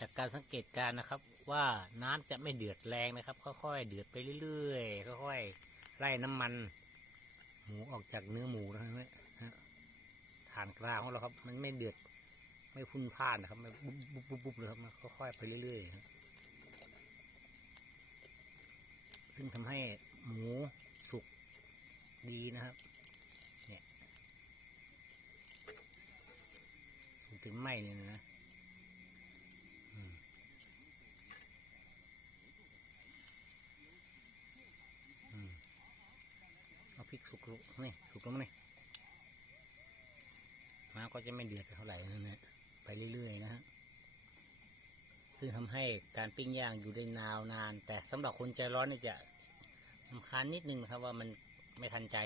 จากการสังเกตการนะครับ ว่าน้ำจะไม่เดือดแรงนะครับ ค่อยๆเดือดไปเรื่อยๆค่อยๆไล่น้ำมัน หมูออกจากเนื้อหมูนะครับเนี่ยฮะฐานกลางของเราครับ มันไม่เดือดไม่พุ่นพ่านนะครับไม่บุ๊บบุ๊บบุบบุบเลยครับมันค่อยๆไปเรื่อยๆครับซึ่งทำให้หมูสุกดีนะครับ เนี่ยถึงถึงไหมเนี่ยนะ อืมอืมเอา พริกสุกลุนี่สุกแลงนี่น้ำก็จะไม่เดือดเท่าไหร่นั่นแหละไปเรื่อยๆนะฮะซึ่งทำให้การปิ้งย่างอยู่ได้นาวนาน แต่สำหรับคนใจร้อนนี่จะลำคาญนิดนึงครับว่ามันไม่ทันใจ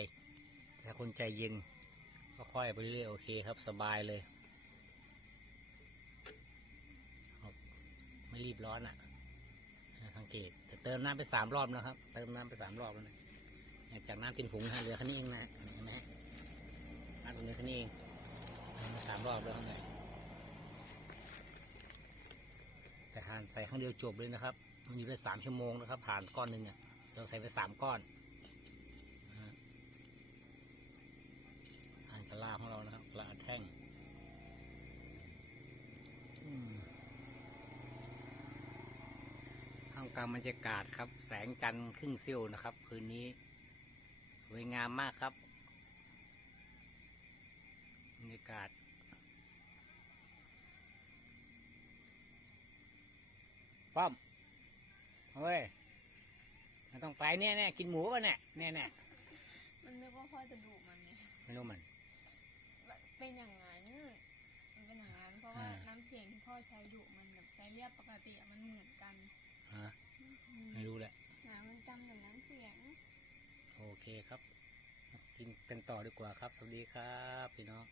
แต่คนใจเย็นก็ค่อยไปเรื่อยโอเคครับสบายเลยไม่รีบร้อนอะนะสังเกตแต่เติมน้ำไปสามรอบแล้วครับ เติมน้ำไปสามรอบแล้วนะ จากน้ำกินผงนะเหลือแค่นี้เองนะเห็นไหมน้ำเหลือแค่นี้เองสามรอบแล้วครับเนี่ยแต่ทานใส่ครั้งเดียวจบเลยนะครับ มันอยู่ได้สามชั่วโมงนะครับผ่านก้อนหนึ่งอะเราใส่ไปสามก้อนนะฮะทานกระลาของเรานะครับกระลาแท่งท่ามกลางบรรยากาศครับ แสงจันทร์ครึ่งเสี้ยวนะครับ คืนนี้ วยงามมากครับบรรยากาศ ป้อม เฮ้ยมันต้องไปเนี่ยเนี่ยกินหมูป่ะเนี่ยเนี่ยเนี่ยมันนึกว่าพ่อจะดุมันไงไม่รู้มัน เป็นอย่างนั้นมันเป็นอย่างนั้นเพราะว่าอ่าน้ำเสียงที่พ่อใช้ดุมันกับใช้เรียบปกติอะมันเหมือนกันฮะไม่รู้แหละ นะมันจำแต่น้ำเสียง โอเคครับ กิน กันต่อดีกว่าครับ สวัสดีครับ พี่น้อง